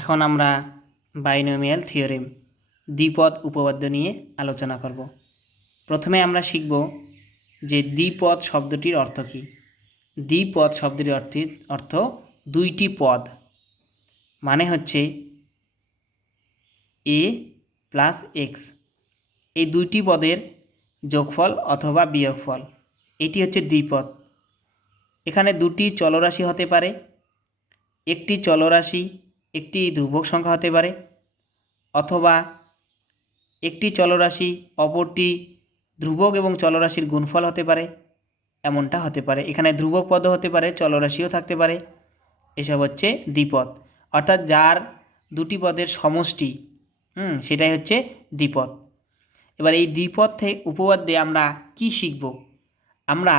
এখন আমরা binomial theorem দ্বিপদ উপপাদ্য নিয়ে আলোচনা করব। প্রথমে আমরা শিখব যে দ্বিপদ শব্দটির অর্থ কী। দ্বিপদ শব্দটির অর্থ দুইটি পদ, মানে হচ্ছে এ প্লাস এক্স, এই দুইটি পদের যোগফল অথবা বিয়োগফল, এটি হচ্ছে দ্বিপদ। এখানে দুটি চলরাশি হতে পারে, একটি চলরাশি একটি ধ্রুবক সংখ্যা হতে পারে, অথবা একটি চলরাশি অপরটি ধ্রুবক এবং চলরাশির গুণফল হতে পারে, এমনটা হতে পারে। এখানে ধ্রুবক পদও হতে পারে, চলরাশিও থাকতে পারে। এসব হচ্ছে দ্বিপদ, অর্থাৎ যার দুটি পদের সমষ্টি সেটাই হচ্ছে দ্বিপদ। এবার এই দ্বিপদ থেকে উপপাদ্যে আমরা কি শিখব? আমরা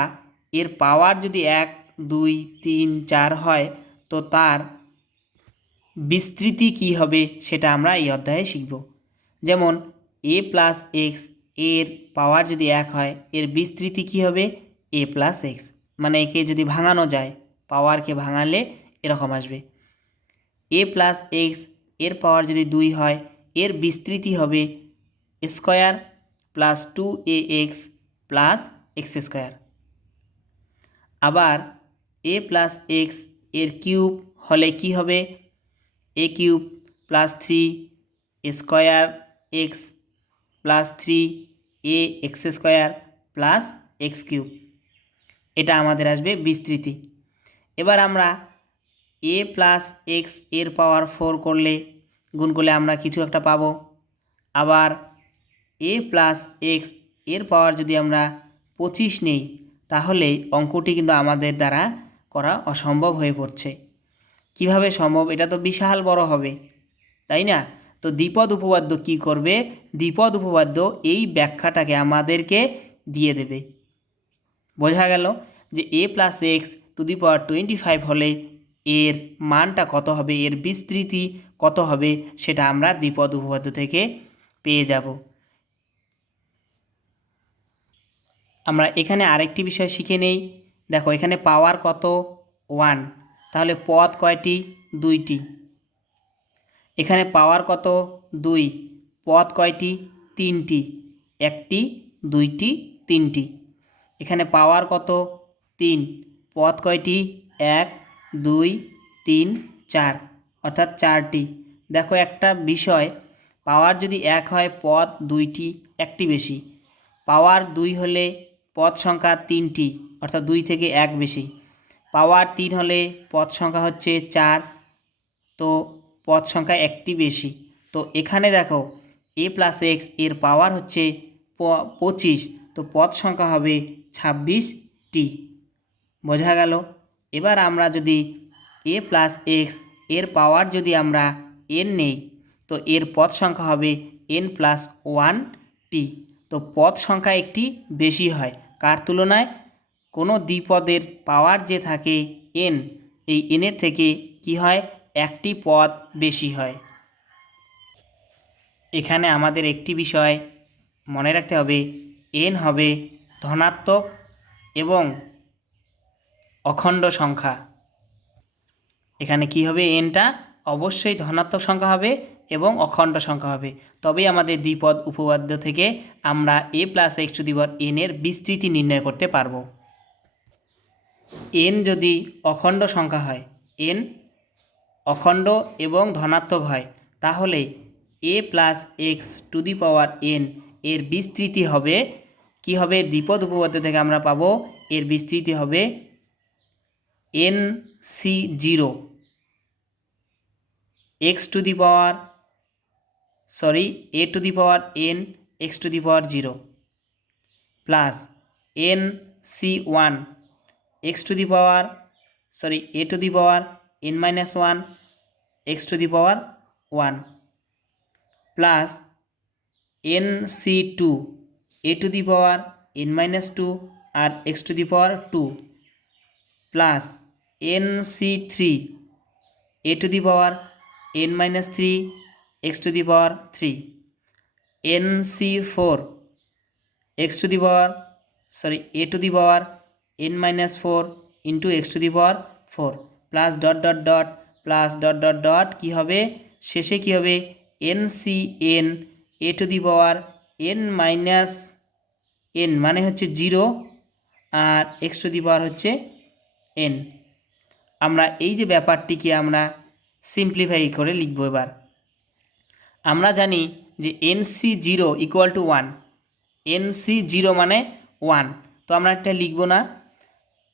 এর পাওয়ার যদি 1, 2, 3, 4 হয় তো তার বিস্তৃতি কী হবে সেটা আমরা এই অধ্যায়ে শিখব। যেমন এ প্লাস এক্স এর পাওয়ার যদি 1 হয়, এর বিস্তৃতি কী হবে? এ প্লাস এক্স, মানে একে যদি ভাঙানো যায়, পাওয়ারকে ভাঙালে এরকম আসবে। এ প্লাস এক্স এর পাওয়ার যদি 2 হয়, এর বিস্তৃতি হবে square plus 2ax plus x square. আবার এ প্লাস এক্স এর কিউব হলে কি হবে? A cube plus 3 square x plus 3 x square plus x cube, এটা আমাদের আসবে বিস্তৃতি। এবার আমরা এ প্লাস এক্স এর পাওয়ার 4 করলে, গুণ করলে আমরা কিছু একটা পাবো। আবার এ প্লাস এক্স এর পাওয়ার যদি আমরা 25 নেই, তাহলে অঙ্কটি কিন্তু আমাদের দ্বারা করা অসম্ভব হয়ে পড়ছে। কিভাবে সম্ভব? এটা তো বিশাল বড় হবে, তাই না? তো দ্বিপদ উপপাদ্য কি করবে? দ্বিপদ উপপাদ্য এই ব্যাখ্যাটাকে আমাদেরকে দিয়ে দেবে। বোঝা গেল যে এ plus x to the power 25 হলে এর মানটা কত হবে, এর বিস্তৃতি কত হবে, সেটা আমরা দ্বিপদ উপপাদ্য থেকে পেয়ে যাব। আমরা এখানে আরেকটি বিষয় শিখে নেই। দেখো এখানে পাওয়ার কত? 1, তাহলে পদ কয়টি? 2টি। এখানে পাওয়ার কত? 2, পদ কয়টি? 3টি। 1টি, 2টি, 3টি। এখানে পাওয়ার কত? 3, পদ কয়টি? 1, 2, 3, 4, অর্থাৎ 4টি। দেখো একটা বিষয়, পাওয়ার যদি 1 হয় পদ 2টি, একটি বেশি। পাওয়ার 2 হলে পদ সংখ্যা 3টি, অর্থাৎ 2 থেকে 1 বেশি। পাওয়ার 3 হলে পদ সংখ্যা হচ্ছে 4, তো পদ সংখ্যা একটি বেশি। তো এখানে দেখো এ প্লাস এক্স এর পাওয়ার হচ্ছে 25, তো পদ সংখ্যা হবে 26টি। বোঝা গেল? এবার আমরা যদি এ প্লাস এক্স এর পাওয়ার যদি আমরা n নেই, তো এর পদ সংখ্যা হবে n প্লাস 1টি। তো পদ সংখ্যা একটি বেশি হয় কার তুলনায়? কোনো দ্বিপদের পাওয়ার যে থাকে n, এই এর থেকে কি হয়? একটি পদ বেশি হয়। এখানে আমাদের একটি বিষয় মনে রাখতে হবে, n হবে ধনাত্মক এবং অখণ্ড সংখ্যা। এখানে কি হবে? nটা অবশ্যই ধনাত্মক সংখ্যা হবে এবং অখণ্ড সংখ্যা হবে, তবেই আমাদের দ্বিপদ উপপাদ্য থেকে আমরা a plus x to the power n এর বিস্তৃতি নির্ণয় করতে পারবো। n যদি অখণ্ড সংখ্যা হয়, n অখণ্ড এবং ধনাত্মক হয়, তাহলে a plus x to the power n এর বিস্তৃতি হবে কি হবে? দ্বিপদ উপপাদ্য থেকে আমরা পাবো এর বিস্তৃতি হবে nc0 x to the power a to the power n x to the power 0 plus nc1 x to the power a to the power n minus 1 x to the power 1 plus nc2 a to the power n minus 2 R x to the power 2 plus nc3 a to the power n minus 3 x to the power 3 nc4 x to the power a to the power n minus 4 into x to the power 4 plus dot dot dot plus dot dot dot কী হবে? শেষে কী হবে NCN a to the power n minus n মানে হচ্ছে 0 আর x to the power হচ্ছে n। আমরা এই যে ব্যাপারটিকে আমরা সিম্পলিফাই করে লিখব। এবার আমরা জানি যে NC0 ইকুয়াল টু 1, NC0 মানে 1, তো আমরা এটা লিখব না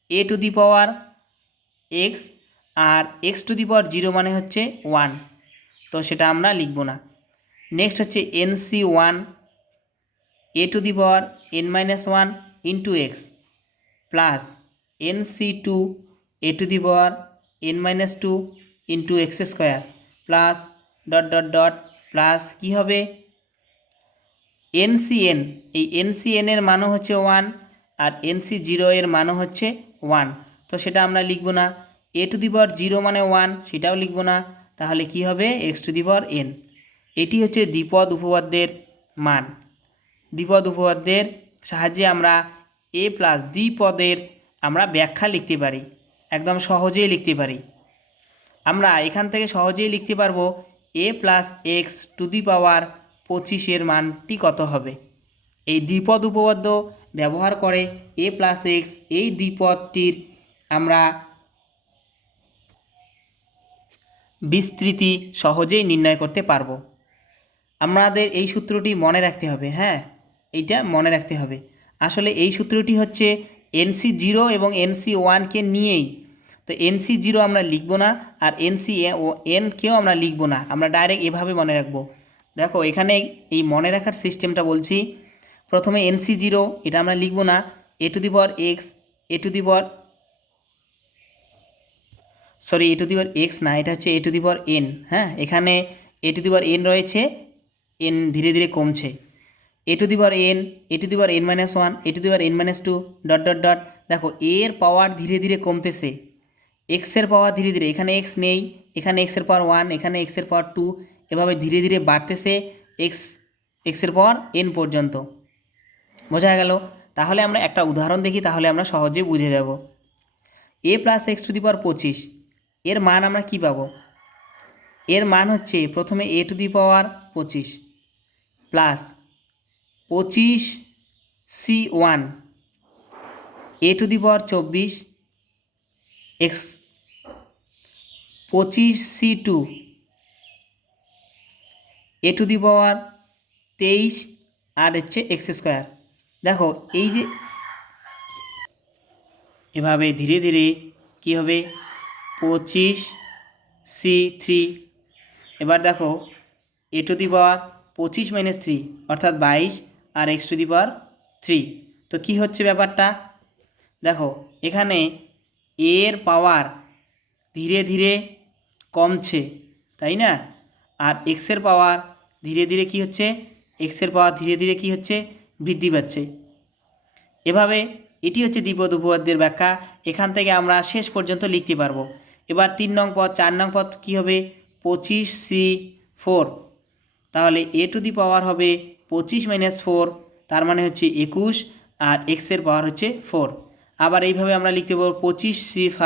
a to the power x আর এক্স টু দি পাওয়ার 0 মানে হচ্ছে 1, তো সেটা আমরা লিখব না। নেক্সট হচ্ছে NC1 a to the power n-1 into x plus NC2 a to the power n-2 into x square plus dot dot dot plus কী হবে NCN, এই NCN এর মানও হচ্ছে 1 আর NC0 এর মানও হচ্ছে 1, তো সেটা আমরা লিখব না। এ টু দি পাওয়ার 0 মানে 1 সেটাও লিখব না, তাহলে কি হবে x to the power n। এটি হচ্ছে দ্বিপদ উপপাদ্যের মান। দ্বিপদ উপপাদ্যের সাহায্যে আমরা a প্লাস দ্বিপদের আমরা ব্যাখ্যা লিখতে পারি, একদম সহজেই লিখতে পারি। আমরা এখান থেকে সহজেই লিখতে পারবো a plus x to the power 25 এর মানটি কত হবে। এই দ্বিপদ উপপাদ্য ব্যবহার করে a প্লাস এক্স এই দ্বিপদটির আমরা বিস্তৃতি সহজেই নির্ণয় করতে পারবো। আমাদের এই সূত্রটি মনে রাখতে হবে, হ্যাঁ এইটা মনে রাখতে হবে। আসলে এই সূত্রটি হচ্ছে NC0 এবং NC1কে নিয়েই, তো NC0 আমরা লিখব না আর NCN-কেও আমরা লিখব না, আমরা ডাইরেক্ট এভাবে মনে রাখবো। দেখো এখানে এই মনে রাখার সিস্টেমটা বলছি। প্রথমে NC0 এটা আমরা লিখব না, a to the power x a to the power a to the power x না, এটা হচ্ছে এ টু দি পাওয়ার n। হ্যাঁ এখানে a to the power n রয়েছে, n ধীরে ধীরে কমছে। A to the power n, a to the power n-1, a to the power n-2 dot dot dot. দেখো এর পাওয়ার ধীরে ধীরে কমতেছে, এক্সের পাওয়ার ধীরে ধীরে, এখানে এক্স নেই, এখানে এক্সের পাওয়ার 1, এখানে এক্সের পাওয়ার 2, এভাবে ধীরে ধীরে বাড়তেছে এক্সের পাওয়ার n পর্যন্ত। বোঝা গেল? তাহলে আমরা একটা উদাহরণ দেখি, তাহলে আমরা সহজে বুঝে যাব। a plus x to the power 25 এর মান আমরা কি পাবো? এর মান হচ্ছে প্রথমে a to the power 25 plus 25C1 a to the power 24 x 25C2 a to the power 23 আর হচ্ছে এক্স স্কোয়ার। দেখো এই যে এভাবে ধীরে ধীরে কি হবে 25C3। এবার দেখো এ টু দি পাওয়ার 25 মাইনাস 3 অর্থাৎ 22 আর এক্স টু দি পাওয়ার 3। তো কি হচ্ছে ব্যাপারটা দেখো, এখানে এর পাওয়ার ধীরে ধীরে কমছে, তাই না? আর এক্সের পাওয়ার ধীরে ধীরে কি হচ্ছে, এক্সের পাওয়ার ধীরে ধীরে কি হচ্ছে, বৃদ্ধি পাচ্ছে। এভাবে এটি হচ্ছে দ্বিপদ উপপাদ্যের ব্যাখ্যা। এখান থেকে আমরা শেষ পর্যন্ত লিখতে পারবো। এবার 3 নং পদ, 4 নং পদ কী হবে 25C4, তাহলে এ টু দি পাওয়ার হবে 25 মাইনাস 4, তার মানে হচ্ছে 21 আর এক্সের পাওয়ার হচ্ছে 4। আবার এইভাবে আমরা লিখতে পারবো 25C5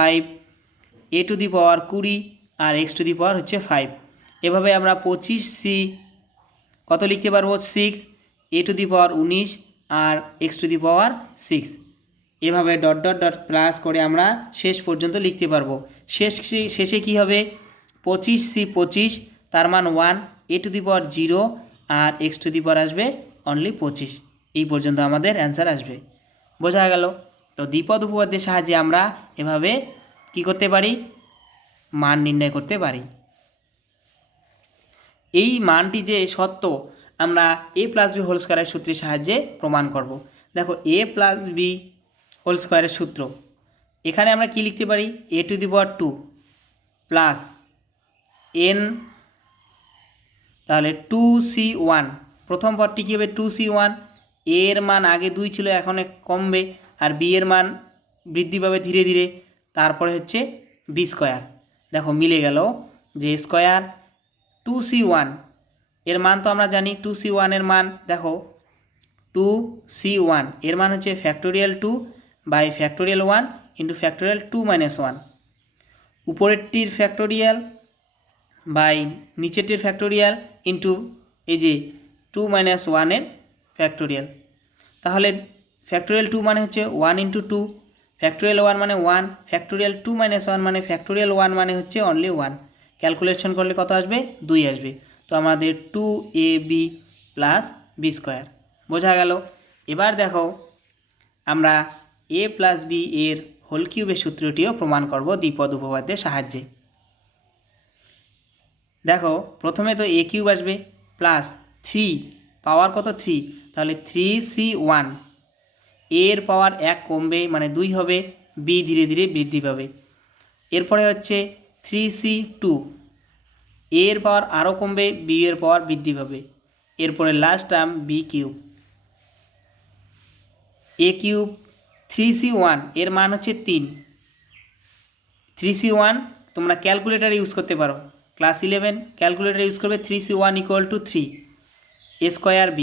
a to the power 20 আর এক্স টু দি পাওয়ার হচ্ছে 5। এভাবে আমরা 25C কত লিখতে পারবো 6 এ টু দি পাওয়ার 19 আর এক্স টু দি পাওয়ার 6। এভাবে ডট ডট ডট প্লাস করে আমরা শেষ পর্যন্ত লিখতে পারবো। শেষে কি হবে 25C25 তার মান 1 এ টু দি পাওয়ার 0 আর এক্স টু দি পাওয়ার আসবে অনলি 25। এই পর্যন্ত আমাদের অ্যান্সার আসবে। বোঝা গেল? তো দ্বিপদ উপপাদ্যের সাহায্যে আমরা এভাবে কি করতে পারি, মান নির্ণয় করতে পারি। এই মানটি যে সত্য আমরা a প্লাস বি হোল স্কোয়ারের সূত্রের সাহায্যে প্রমাণ করব। দেখো a প্লাস বি হোল স্কোয়ারের সূত্র, এখানে আমরা কি লিখতে পারি a to the power 2 plus n, তাহলে 2C1 প্রথম পদটি কী হবে 2C1, এর মান আগে 2 ছিল এখন কমবে আর বি এর মান বৃদ্ধি পাবে ধীরে ধীরে, তারপরে হচ্ছে বি স্কোয়ার। দেখো মিলে গেল যে স্কোয়ার 2C1 এর মান তো আমরা জানি 2C1 এর মান দেখো 2C1 এর মান হচ্ছে factorial 2 by factorial 1 into factorial 2 - 1, উপরেরটির ফ্যাক্টোরিয়াল বাই নিচেরটির ফ্যাক্টোরিয়াল ইন্টু এই যে 2 মাইনাস 1 ফ্যাক্টোরিয়াল। তাহলে ফ্যাক্টোরিয়াল 2 মানে হচ্ছে 1 ইন্টু 2, ফ্যাক্টোরিয়াল 1 মানে 1, ফ্যাক্টোরিয়াল 2 মাইনাস 1 মানে ফ্যাক্টোরিয়াল 1 মানে হচ্ছে অনলি 1। ক্যালকুলেশন করলে কত আসবে? 2 আসবে। তো আমাদের 2ab প্লাস বি স্কোয়ার বোঝা গেল। এবার দেখো আমরা a প্লাস বি এর হোল কিউবের সূত্রটিও প্রমাণ করব দ্বিপদ উপপাদ্যের সাহায্যে। দেখো প্রথমে তো a কিউব আসবে প্লাস 3 পাওয়ার কত 3, তাহলে 3c1, এর পাওয়ার 1 কমবে মানে 2 হবে, b ধীরে ধীরে বৃদ্ধি পাবে। এরপরে হচ্ছে 3c2, এর পাওয়ার আরও কমবে, b এর পাওয়ার বৃদ্ধি পাবে। এরপরে last term b cube, a cube 3c1 এর মান হচ্ছে 3, 3c1 তোমরা ক্যালকুলেটার ইউজ করতে পারো, ক্লাস 11 ক্যালকুলেটার ইউজ করবে, 3c1 equal to 3 a square b।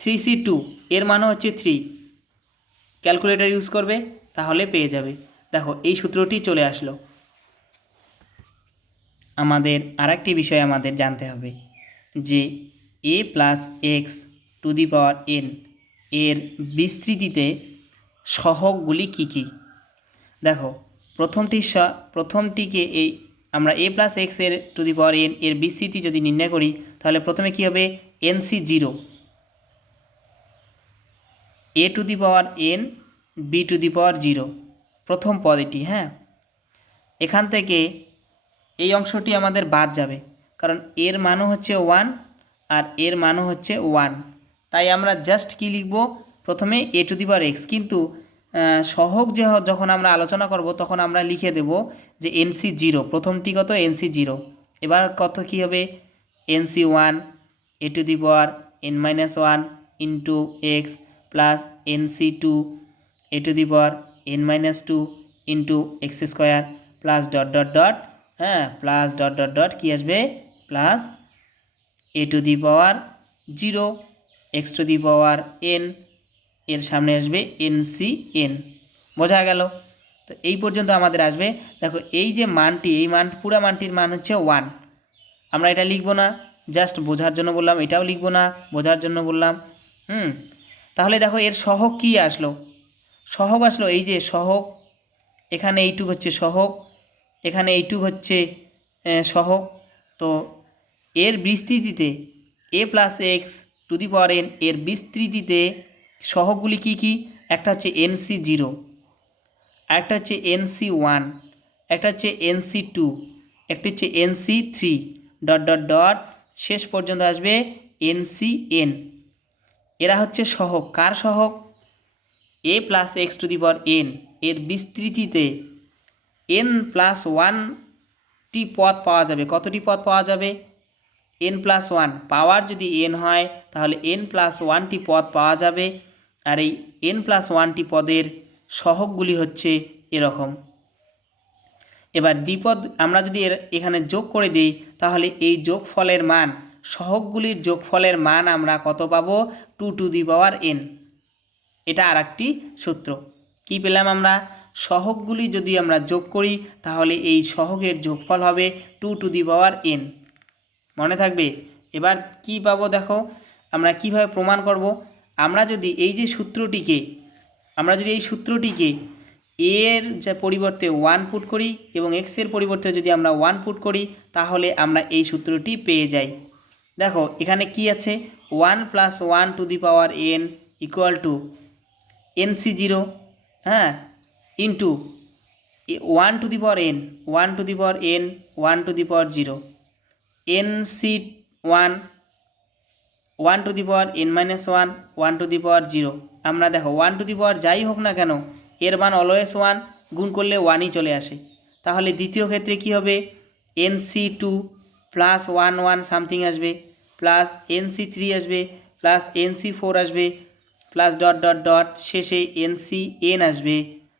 3c2 এর মানও হচ্ছে 3, ক্যালকুলেটার ইউজ করবে তাহলে পেয়ে যাবে। দেখো এই সূত্রটি চলে আসলো। আমাদের আরেকটি বিষয় আমাদের জানতে হবে যে a plus x to the power n এর বিস্তৃতিতে সহগগুলি কী কী। দেখো প্রথমটিকে এই আমরা a প্লাস এক্স এর টু দি পাওয়ার n এর বিস্তৃতি যদি নির্ণয় করি তাহলে প্রথমে কী হবে? nc0, a to the power n b to the power 0, প্রথম পদ এটি। হ্যাঁ, এখান থেকে এই অংশটি আমাদের বাদ যাবে, কারণ এর মানও হচ্ছে 1 আর এর মানও হচ্ছে 1। তাই আমরা জাস্ট কি লিখব? প্রথমে a to the power x, কিন্তু সহগ যখন আমরা আলোচনা করব তখন আমরা লিখে দেব যে nc0, প্রথমটি কত? nc0। এবার কত কি হবে? nc1 a to the power n-1 into x plus nc2 a to the power n-2 into x square plus dot dot dot, হ্যাঁ, প্লাস ডট ডট ডট কী আসবে? Plus a to the power 0 x to the power n, এর সামনে আসবে ncn। বোঝা গেল? তো এই পর্যন্ত আমাদের আসবে। দেখো এই যে মানটি, এই পুরা মানটির মান হচ্ছে 1। আমরা এটা লিখব না, জাস্ট বোঝার জন্য বললাম, এটাও লিখব না, বোঝার জন্য বললাম। তাহলে দেখো এর সহগ কী আসলো? সহগ আসলো এই যে সহগ, এখানে এইটুক হচ্ছে সহগ, এখানে এইটুক হচ্ছে সহগ। তো এর বিস্তৃতিতে a plus x to the power n এর বিস্তৃতিতে সহগগুলি কী কী? একটা হচ্ছে nc0, একটা হচ্ছে nc1, একটা হচ্ছে nc2, একটা হচ্ছে nc3 ডট ডট ডট, শেষ পর্যন্ত আসবে ncn। এরা হচ্ছে সহগ। কার সহগ? a plus x to the power n এর বিস্তৃতিতে n+1টি পদ পাওয়া যাবে। কতটি পদ পাওয়া যাবে? n+1, পাওয়ার যদি n হয় তাহলে n+1টি পদ পাওয়া যাবে। আর এই n+1টি পদের সহগগুলি হচ্ছে এরকম। এবার দ্বিপদ আমরা যদি এখানে যোগ করে দিই তাহলে এই যোগফলের মান, সহগগুলির যোগফলের মান আমরা কত পাবো? 2 টু দি পাওয়ার n। এটা আর একটি সূত্র। কি পেলাম আমরা? সহগগুলি যদি আমরা যোগ করি তাহলে এই সহগের যোগফল হবে 2 টু দি পাওয়ার n। মনে থাকবে? এবার কি পাবো দেখো, আমরা কিভাবে প্রমাণ করব? আমরা যদি এই সূত্রটিকে এর যে পরিবর্তে 1 পুট করি এবং x এর পরিবর্তে যদি আমরা 1 পুট করি তাহলে আমরা এই সূত্রটি পেয়ে যাই। দেখো এখানে কি আছে? 1 + 1 to the power n equal to nc0, হ্যাঁ, into 1 to the power n, 1 to the power n, 1 to the power 0, nc1 1 to the power n-1, 1 to the power 0। আমরা দেখো 1 টু দি পাওয়ার যাই হোক না কেন এর মান অলওয়েজ 1, গুণ করলে 1ই চলে আসে। তাহলে দ্বিতীয় ক্ষেত্রে কি হবে? nc2 প্লাস 1 1 সামথিং আসবে, প্লাস nc3 আসবে, প্লাস nc4 আসবে, প্লাস ডট ডট ডট, শেষে ncn আসবে।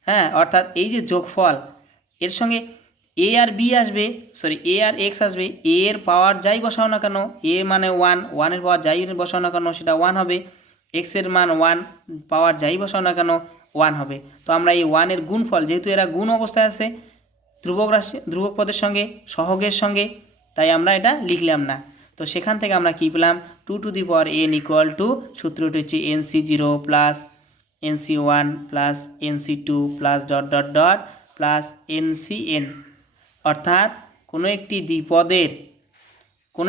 হ্যাঁ, অর্থাৎ এই যে যোগফল, এর সঙ্গে a আর b আসবে, a আর x আসবে। a এর পাওয়ার যাই বসাও না কেন, a মানে 1, 1 এর পাওয়ার যাই বসাও না কেন সেটা 1 হবে, x এর মান 1, পাওয়ার যাই বসাও না কেন 1 হবে। তো আমরা এই 1 এর গুণফল, যেহেতু এরা গুণ অবস্থায় আছে ধ্রুবক পদের সঙ্গে, সহগের সঙ্গে, তাই আমরা এটা লিখলাম না। তো সেখান থেকে আমরা কী পেলাম, 2n ইকুয়াল টু, সূত্রটি হচ্ছে NC0 plus NC1 plus NC2 plus dot dot dot plus NCn। অর্থাৎ কোনো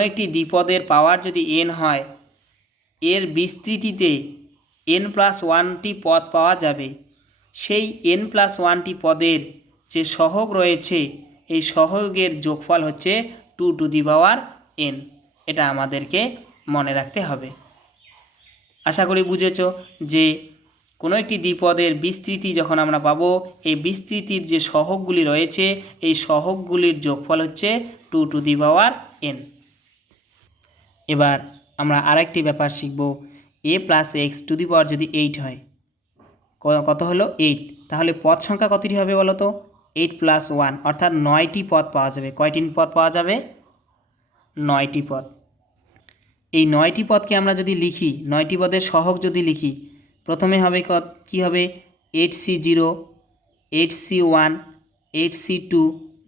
একটি দ্বিপদের পাওয়ার যদি n হয়, এর বিস্তৃতিতে n+1টি পদ পাওয়া যাবে। সেই n+1টি পদের যে সহগ রয়েছে, এই সহগের যোগফল হচ্ছে 2n। এটা আমাদেরকে মনে রাখতে হবে। আশা করি বুঝেছ যে কোনো একটি দ্বিপদের বিস্তৃতি যখন আমরা পাবো, এই বিস্তৃতির যে সহগগুলি রয়েছে, এই সহগগুলির যোগফল হচ্ছে 2n। এবার আমরা আরেকটি ব্যাপার শিখব, a + x to the power যদি 8 হয়, কত হলো 8, তাহলে পদ সংখ্যা কতটি হবে বলো তো? 8 + 1 অর্থাৎ 9টি পদ পাওয়া যাবে। কয়টি পদ পাওয়া যাবে? 9টি পদ। এই 9টি পদকে আমরা যদি লিখি, 9টি পদের সহগ যদি লিখি, প্রথমে হবে কি হবে, 8C0, 8C1, 8C2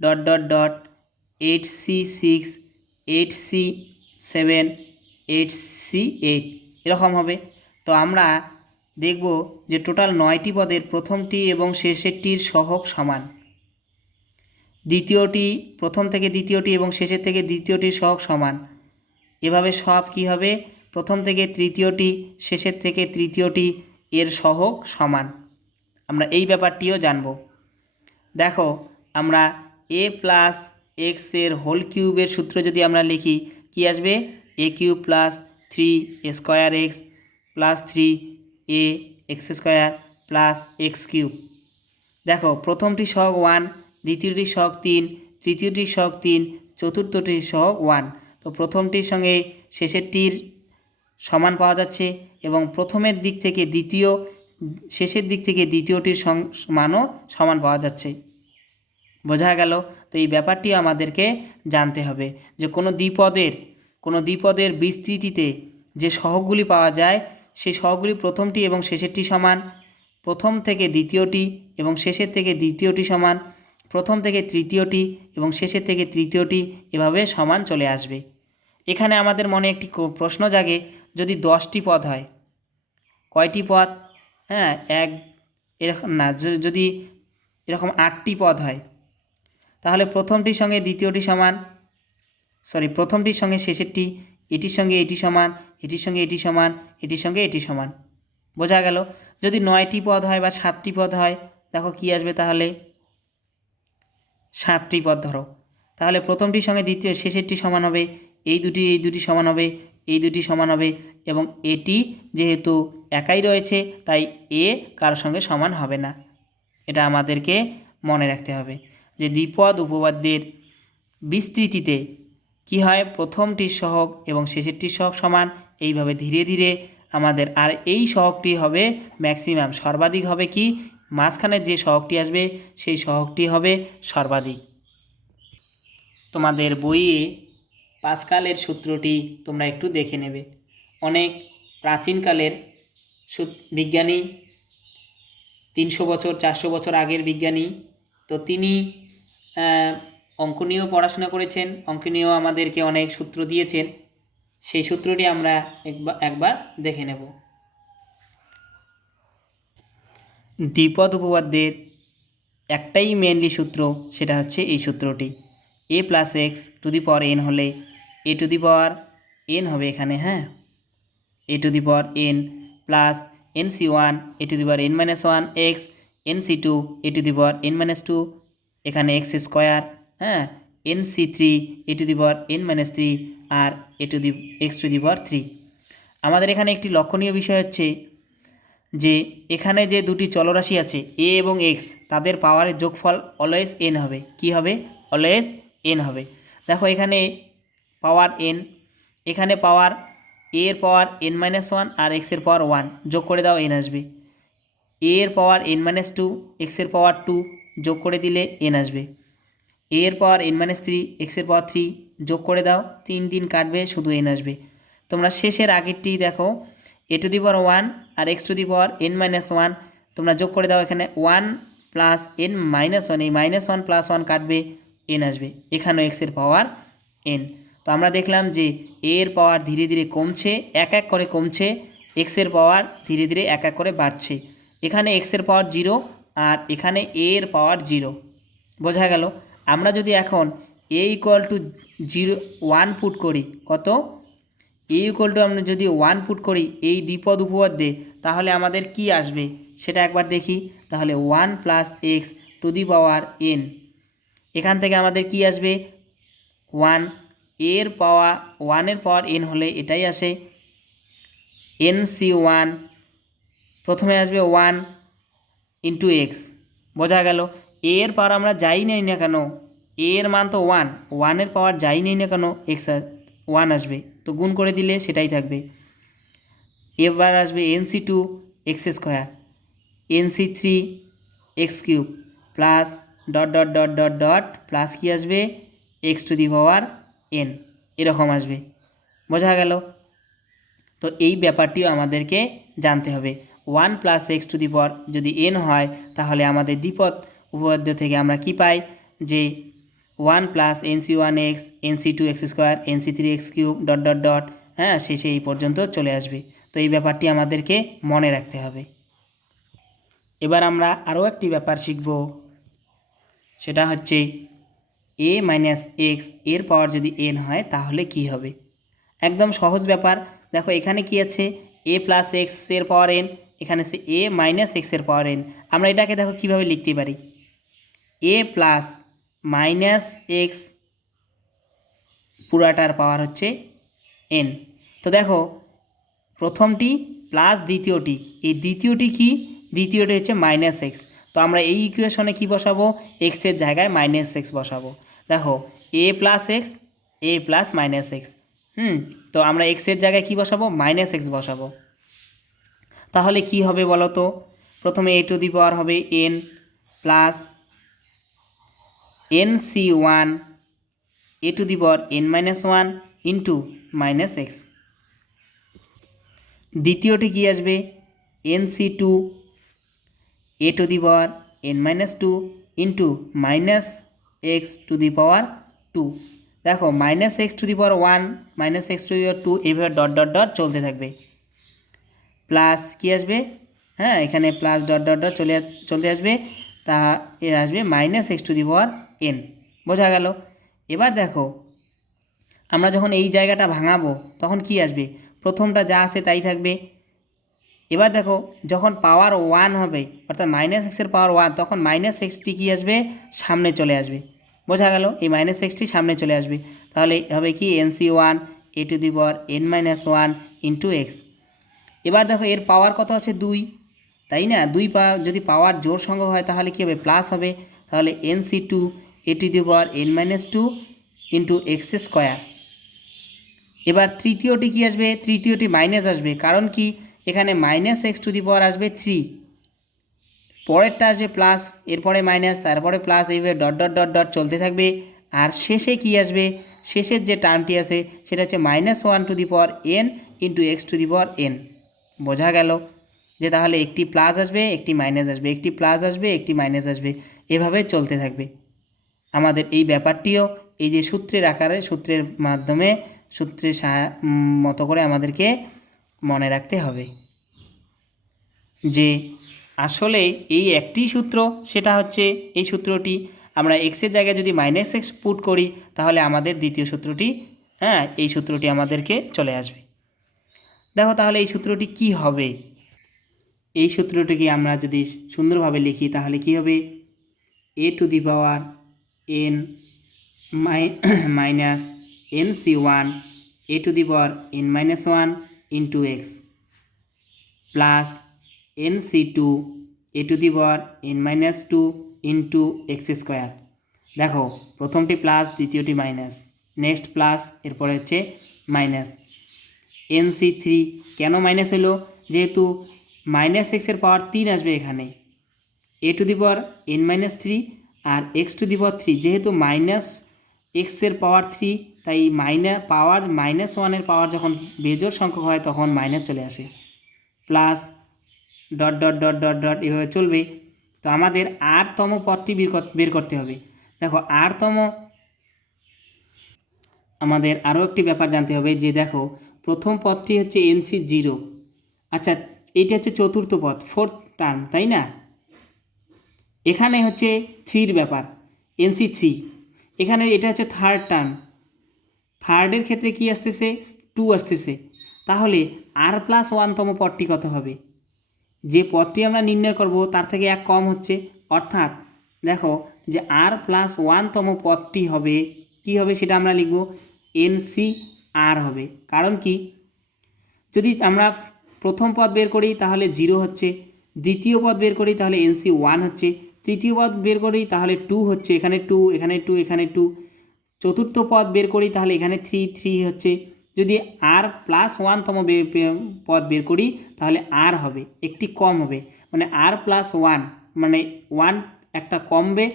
dot dot dot 8C6, 8C7, 8C8 এরকম হবে। তো আমরা দেখব যে টোটাল 9টি পদের প্রথমটি এবং শেষেরটির সহগ সমান, দ্বিতীয়টি প্রথম থেকে দ্বিতীয়টি এবং শেষের থেকে দ্বিতীয়টির সহগ সমান। এভাবে সব কি হবে, প্রথম থেকে তৃতীয়টি, শেষের থেকে তৃতীয়টি এর সহগ সমান। আমরা এই ব্যাপারটিও জানব। দেখো, আমরা a + x এর হোল কিউবের সূত্র যদি আমরা লিখি, কি আসবে? a³ + 3a² x + 3ax² + x³ দেখো, প্রথমটি সহগ 1, দ্বিতীয়টির সহগ 3, তৃতীয়টির সহগ 3, চতুর্থটির সহগ 1। তো প্রথমটির সঙ্গে শেষেরটির সমান পাওয়া যাচ্ছে, এবং প্রথমের দিক থেকে দ্বিতীয়, শেষের দিক থেকে দ্বিতীয়টির মানও সমান পাওয়া যাচ্ছে। বোঝা গেল? তো এই ব্যাপারটি আমাদেরকে জানতে হবে যে কোনো দ্বিপদের বিস্তৃতিতে যে সহগগুলি পাওয়া যায়, সেই সহগগুলি প্রথমটি এবং শেষেরটি সমান, প্রথম থেকে দ্বিতীয়টি এবং শেষের থেকে দ্বিতীয়টি সমান, প্রথম থেকে তৃতীয়টি এবং শেষের থেকে তৃতীয়টি, এভাবে সমান চলে আসবে। এখানে আমাদের মনে একটি প্রশ্ন জাগে, যদি 10টি পদ হয়, কয়টি পদ? হ্যাঁ, এরকম না, যদি এরকম 8টি পদ হয়, তাহলে প্রথমটির সঙ্গে দ্বিতীয়টি সমান, প্রথমটির সঙ্গে শেষেরটি, এটির সঙ্গে এটি সমান, এটির সঙ্গে এটি সমান, এটির সঙ্গে এটি সমান। বোঝা গেল? যদি 9টি পদ হয় বা 7টি পদ হয়, দেখো কি আসবে তাহলে? 7টি পদ ধরো, তাহলে প্রথমটির সঙ্গে শেষেরটি সমান হবে, এই দুটি সমান হবে, এই দুটি সমান হবে, এবং এটি যেহেতু একাই রয়েছে তাই এ কারোর সঙ্গে সমান হবে না। এটা আমাদেরকে মনে রাখতে হবে যে দ্বিপদ উপপাদ্যের বিস্তৃতিতে কি হয়, প্রথমটির সহগ এবং শেষেরটির সহগ সমান। এইভাবে ধীরে ধীরে আমাদের, আর এই সহগটি হবে ম্যাক্সিমাম, সর্বাধিক হবে কি, মাঝখানে যে সহগটি আসবে সেই সহগটি হবে সর্বাধিক। তোমাদের বইয়ে পাস্কালের সূত্রটি তোমরা একটু দেখে নেবে। অনেক প্রাচীনকালের বিজ্ঞানী, 300 বছর 400 বছর আগের বিজ্ঞানী, তো তিনি অঙ্ক নিয়েও পড়াশোনা করেছেন, অঙ্ক নিয়েও আমাদেরকে অনেক সূত্র দিয়েছেন। সেই সূত্রটি আমরা একবার দেখে নেব। দ্বিপদ উপপাদ্যের একটাই মেনলি সূত্র, সেটা হচ্ছে এই সূত্রটি, a + x to the power n হলে a to the power n হবে এখানে, হ্যাঁ, a to the power n plus nc1 a to the power n-1 x, nc2 a to the power n-2 এখানে x², হ্যাঁ, nc3 a to the power n-3 আর x to the power 3। আমাদের এখানে একটি লক্ষণীয় বিষয় হচ্ছে যে এখানে যে দুটি চলরাশি আছে a এবং x, তাদের পাওয়ারের যোগফল অলওয়েজ n হবে। কি হবে? অলওয়েজ n হবে। দেখো, এখানে পাওয়ার n, এখানে পাওয়ার a এর পাওয়ার n-1 আর x এর পাওয়ার 1, যোগ করে দাও n আসবে। a এর পাওয়ার n-2, x এর পাওয়ার 2, যোগ করে দিলে n আসবে। a এর পাওয়ার n-3, x এর পাওয়ার 3, যোগ করে দাও, 3 দিন কাটবে, শুধু n আসবে। তোমরা শেষের আগেরটি দেখো, a টু দি পাওয়ার 1 আর x to the power n-1, তোমরা যোগ করে দাও, এখানে 1 + n-1, এই -1 + 1 কাটবে, n আসবে। এখানেও x এর পাওয়ার এন। তো আমরা দেখলাম যে এর পাওয়ার ধীরে ধীরে কমছে, এক এক করে কমছে, এক্সের পাওয়ার ধীরে ধীরে এক এক করে বাড়ছে। এখানে এক্সের পাওয়ার 0 আর এখানে এর পাওয়ার 0, বোঝা গেল। আমরা যদি এখন এ ইকুয়াল টু 1 পুট করি, কত, এ ইকুয়াল টু আমরা যদি 1 পুট করি এই দ্বিপদ উপপাদ্যে, তাহলে আমাদের কি আসবে সেটা একবার দেখি। তাহলে 1 plus x to the power N, এখান থেকে আমাদের কি আসবে 1, এর পাওয়ার 1 এর পাওয়ার এন হলে এটাই আসে NC1, প্রথমে আসবে 1 ইন্টু এক্স, বোঝা গেল। এর পাওয়ার আমরা যাই নেই না কেন, এর মান তো 1, 1-এর পাওয়ার যাই নেই না কেন এক্স 1 আসবে, তো গুণ করে দিলে সেটাই থাকবে। এবার আসবে NC2 x square, NC3 x cube plus dot dot dot dot dot plus কি আসবে x to the power N, এরকম আসবে, বোঝা গেল। তো এই ব্যাপারটিও আমাদেরকে জানতে হবে। 1 plus x to the power যদি এন হয়, তাহলে আমাদের দ্বিপদ উপপাদ্য থেকে আমরা কি পাই যে 1 plus NC1 x, NC2 x square, NC3 x cube dot dot dot, হ্যাঁ, শেষে এই পর্যন্ত চলে আসবে। তো এই ব্যাপারটি আমাদেরকে মনে রাখতে হবে। এবার আমরা আরও একটি ব্যাপার শিখব, সেটা হচ্ছে এ মাইনাস এক্স এর পাওয়ার যদি এন হয় তাহলে কি হবে। একদম সহজ ব্যাপার। দেখো এখানে কি আছে, এ প্লাস এক্স এর পাওয়ার এন, এখানে সে এ মাইনাস এক্স এর পাওয়ার এন। আমরা এটাকে দেখো কীভাবে লিখতে পারি, এ প্লাস মাইনাস এক্স পুরাটার পাওয়ার হচ্ছে এন। তো দেখো প্রথমটি প্লাস দ্বিতীয়টি, এই দ্বিতীয়টি কি, দ্বিতীয়টি হচ্ছে মাইনাস এক্স। তো আমরা এই ইকুয়েশনে কি বসাবো, এক্সের জায়গায় মাইনাস এক্স বসাবো। দেখো এ প্লাস এক্স, এ প্লাস মাইনাস এক্স, তো আমরা এক্সের জায়গায় কি বসাবো, মাইনাস এক্স বসাবো। তাহলে কি হবে বলো তো, প্রথমে এ টু দি পাওয়ার হবে n plus NC1 a to the power n minus 1 into minus x. দ্বিতীয়টি কি আসবে, NC2 a to the power n minus 2 into minus x to the power 2। দেখো minus x to the power 1, minus x to the power 2, এইভাবে dot dot dot চলতে থাকবে। Plus কি আসবে, হ্যাঁ, এখানে প্লাস ডট ডট ডট চলতে আসবে, তা এ আসবে minus x to the power N, বোঝা গেল। এবার দেখো আমরা যখন এই জায়গাটা ভাঙাবো তখন কি আসবে, প্রথমটা যা আছে তাই থাকবে। এবার দেখো যখন পাওয়ার 1 হবে, অর্থাৎ মাইনাস এক্সের পাওয়ার 1, তখন মাইনাস এক্সটি কী আসবে, সামনে চলে আসবে, বোঝা গেল। এই মাইনাস এক্সটি সামনে চলে আসবে, তাহলে হবে কি NC1 a to the power n minus 1 into x. এবার দেখো এর পাওয়ার কত আছে 2, তাই না, 2 যদি পাওয়ার জোর সংখ্যক হয় তাহলে কী হবে, প্লাস হবে, তাহলে NC2 a to the power n minus 2 into x square. এবার তৃতীয়টি কি আসবে, তৃতীয়টি মাইনাস আসবে, কারণ কি এখানে minus x to the power আসবে 3, পরেরটা আসবে প্লাস, এরপরে মাইনাস, তারপরে প্লাস, এইভাবে ডট ডট ডট ডট চলতে থাকবে। আর শেষে কি আসবে, শেষের যে টার্মটি আছে সেটা হচ্ছে -1 to the power N into x to the power N, বোঝা গেল। যে তাহলে একটি প্লাস আসবে, একটি মাইনাস আসবে, একটি প্লাস আসবে, একটি মাইনাস আসবে, এভাবে চলতে থাকবে। আমাদের এই ব্যাপারটিও এই যে সূত্রের আকারে, সূত্রের মাধ্যমে, সূত্রের মতো করে আমাদেরকে মনে রাখতে হবে যে আসলে এই একটি সূত্র, সেটা হচ্ছে এই সূত্রটি। আমরা এক্সের জায়গায় যদি মাইনাস এক্স পুট করি তাহলে আমাদের দ্বিতীয় সূত্রটি, হ্যাঁ, এই সূত্রটি আমাদেরকে চলে আসবে। দেখো তাহলে এই সূত্রটি কি হবে, এই সূত্রটিকে আমরা যদি সুন্দরভাবে লিখি তাহলে কি হবে, a to the power n minus NC1 a to the power n minus 1 into x plus NC2 a to the power n minus 2 into x square. দেখো প্রথমটি প্লাস, দ্বিতীয়টি মাইনাস, নেক্সট প্লাস, এরপরে হচ্ছে মাইনাস। NC3 কেন minus হলো, যেহেতু minus এক্সের পাওয়ার 3 আসবে এখানে, a to the power n minus 3 আর এক্স টু দি পাওয়ার 3, যেহেতু মাইনাস এক্সের পাওয়ার 3, তাই পাওয়ার -1-এর পাওয়ার যখন বেজোড় সংখ্যক হয় তখন মাইনাস চলে আসে, plus dot dot dot dot dot এভাবে চলবে। তো আমাদের আরতম পদটি বের করতে হবে। দেখো আরতম আমাদের আরও একটি ব্যাপার জানতে হবে যে দেখো প্রথম পদটি হচ্ছে এনসি 0। আচ্ছা, এইটা হচ্ছে চতুর্থ পদ, ফোর্থ টার্ম, তাই না? এখানে হচ্ছে 3-র ব্যাপার, এনসি 3। এখানে এটা হচ্ছে থার্ড টার্ম, থার্ডের ক্ষেত্রে কি আসতেছে? 2 আসতেছে। তাহলে r+1তম পদটি কত হবে? যে পদটি আমরা নির্ণয় করব তার থেকে 1 কম হচ্ছে, অর্থাৎ দেখো যে r+1তম পদটি হবে কি হবে সেটা আমরা লিখব NCR হবে। কারণ কি, যদি আমরা প্রথম পদ বের করি তাহলে 0 হচ্ছে, দ্বিতীয় পদ বের করি তাহলে NC1 হচ্ছে, তৃতীয় পদ বের করি তাহলে 2 হচ্ছে, এখানে 2, এখানে 2, এখানে 2, চতুর্থ পদ বের করি তাহলে এখানে 3, 3 হচ্ছে। যদি r+1তম পদ বের করি তাহলে r হবে, একটি কম হবে, মানে r+1 মানে 1 একটা কমবে।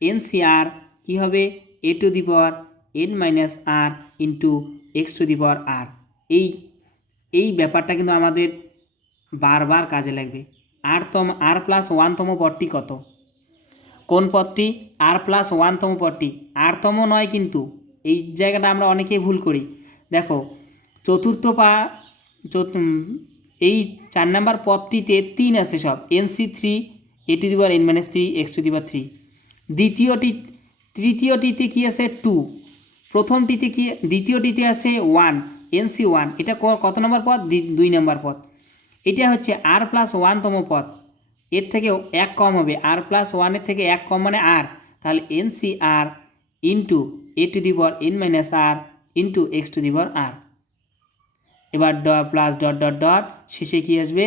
NCR কি হবে? a⁻n−r into x⁻r। এই ব্যাপারটা কিন্তু আমাদের বারবার কাজে লাগবে। r+1তম পদটি কত? কোন পদটি? r+1তম পদটি, rতম নয় কিন্তু, এই জায়গাটা আমরা অনেকেই ভুল করি। দেখো চতুর্থ এই 4 নম্বর পদটিতে 3 আছে সব, NC3 a⁻n−3 x⁻3। তৃতীয়টিতে কি আছে? 2। প্রথমটিতে কি? দ্বিতীয়টিতে আছে 1, NC1। এটা কত নম্বর পদ? 2 নম্বর পদ। এটা হচ্ছে r+1তম পদ, এর থেকে 1 কম হবে, r+1 থেকে 1 কম মানে r, তাহলে NCR into a⁻n−r into x⁻r। এবার প্লাস ডট ডট ডট, শেষে কি আসবে?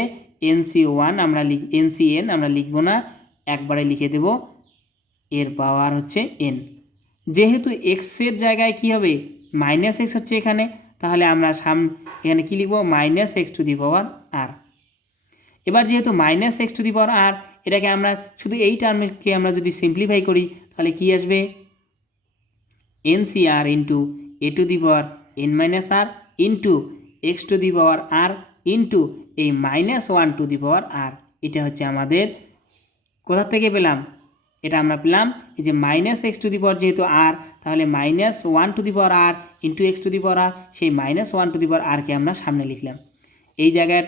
NC1 আমরা NCN আমরা লিখব না, একবারে লিখে দেব এর পাওয়ার হচ্ছে n। যেহেতু এক্সের জায়গায় কি হবে? -x হচ্ছে এখানে, তাহলে আমরা এখানে কি লিখব? -x⁻r। এবার যেহেতু -x⁻r, এটাকে আমরা শুধু এই টার্মকে আমরা যদি সিম্পলিফাই করি তাহলে কি আসবে? NCR into a⁻n−r into x⁻r into এই -1r। এটা হচ্ছে আমাদের কোথা থেকে পেলাম? এটা আমরা পেলাম এই যে -x⁻, যেহেতু r, তাহলে -1r ইন্টু x⁻r, সেই -1rকে আমরা সামনে লিখলাম। এই জায়গায়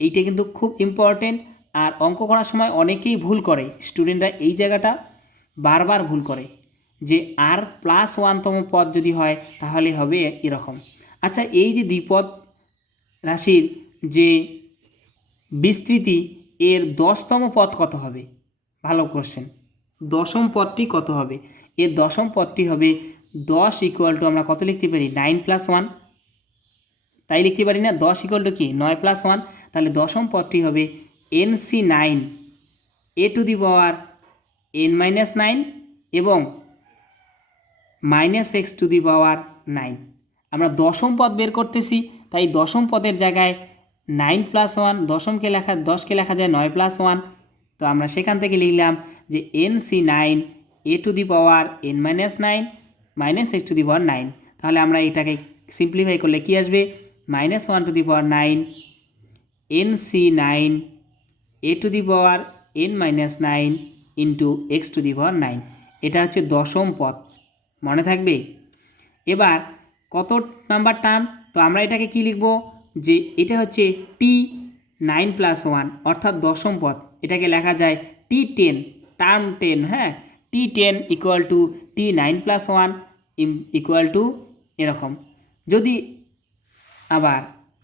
এইটা কিন্তু খুব ইম্পর্টেন্ট, আর অঙ্ক করার সময় অনেকেই ভুল করে, স্টুডেন্টরা এই জায়গাটা বারবার ভুল করে যে r+1তম পদ যদি হয় তাহলে হবে এরকম। আচ্ছা, এই যে দ্বিপদ রাশির যে বিস্তৃতি, এর 10তম পদ কত হবে? ভালো কোশ্চেন। 10ম পদটি কত হবে? এর 10ম পদটি হবে 10 = আমরা কত লিখতে পারি? 9+1, তাই লিখতে পারি না? 10 = কি? 9+1। তাহলে 10ম পদটি হবে NC9 a⁻n−9 এবং -x⁻9। আমরা 10ম পদ বের করতেছি, তাই 10ম পদের জায়গায় 9+1, 10কে লেখা যায় 9+1। তো আমরা সেখান থেকে লিখলাম যে NC9 a⁻n−9 -x⁻9। তাহলে আমরা এটাকে সিম্পলিফাই করলে কি আসবে? -1/9 NC9 a⁻n−9 ইন্টু x⁻9। এটা হচ্ছে 10ম পদ, মনে থাকবে? এবার কত নাম্বার টার্ম? তো আমরা এটাকে কি লিখব? যে এটা হচ্ছে T9+1 অর্থাৎ 10ম পদ। এটাকে লেখা যায় T10, টার্ম 10। হ্যাঁ, T10 = T9+1 = এরকম। যদি আবার